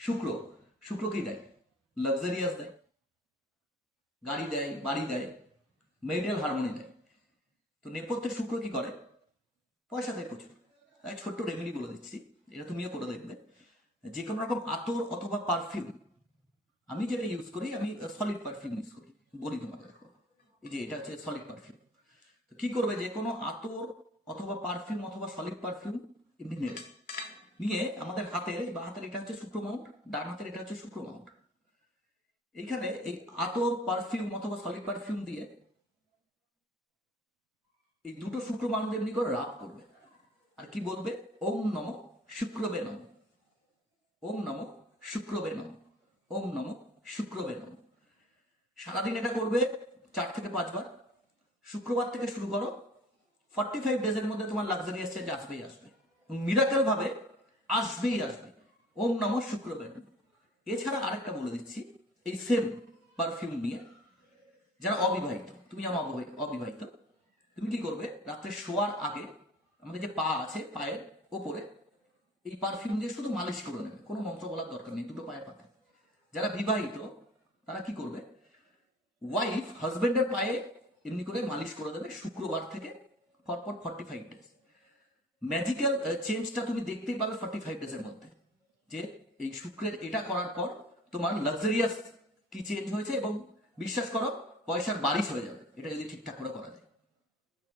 শুক্র, শুক্র কি দেয়? লাক্সারিয়াস দেয়, গাড়ি দেয়, বাড়ি দেয়, মেরিটাল হারমোনি দেয়। তো নেপথ্যে শুক্র কি করে? পয়সা দেয় প্রচুর। তাই ছোট্ট রেমেডি বলে দিচ্ছি, এটা তুমিও করে দেখবে। যে কোনো রকম আতর অথবা পারফিউম, আমি যেটা ইউজ করি, আমি সলিড পারফিউম ইউজ করি, বলি তোমাকে। দেখো, এই যে এটা হচ্ছে সলিড পারফিউম। তো কি করবে, যে কোনো আতর অথবা পারফিউম অথবা সলিড পারফিউম এমনি নেবে, নিয়ে আমাদের হাতের বা হাতের এটা হচ্ছে শুক্র মাউন্ট, ডান হাতের এটা হচ্ছে শুক্র মাউন্ট। এইখানে এই আতর, পারফিউম অথবা সলিড পারফিউম দিয়ে এই দুটো শুক্র মাউন্ট এমনি করে রাব করবে, আর কি বলবে? ওম নমঃ শুক্রবে নমঃ, ওম নমঃ শুক্রবে নমঃ, ওম নমঃ শুক্রবে নমঃ। সারাদিন এটা করবে 4 থেকে 5 বার। শুক্রবার থেকে শুরু করো, 45 ডেজের মধ্যে তোমার লাক্সারিয়াস চেঞ্জ আসবেই আসবে, মিরাকেল ভাবে আসবেই আসবে। ওম নমঃ শুক্রবে নমঃ। এছাড়া আরেকটা বলে দিচ্ছি, এই সেম পারফিউম নিয়ে যারা অবিবাহিত, তুমি আমার অবিবাহিত, তুমি কি করবে, রাত্রে শোয়ার আগে আমাদের যে পা আছে, পায়ের ওপরে এই পারফিউম দিয়ে শুধু মালিশ করে নেবে, কোনো মন্ত্র বলার দরকার নেই, দুটো পায়ের পাতে। যারা বিবাহিত তারা কি করবে, ওয়াইফ হাজবেন্ডের পায়ে এমনি করে মালিশ করে দেবে শুক্রবার থেকে পরপর 45 ডেজ। ম্যাজিক্যাল চেঞ্জটা তুমি দেখতেই পাবে 45 ডেজের মধ্যে, যে এই শুক্রের এটা করার পর তোমার লাক্সারিয়াস কি চেঞ্জ হয়েছে, এবং বিশ্বাস করো পয়সার বারিশ হয়ে যাবে, এটা যদি ঠিকঠাক করে করা যায়।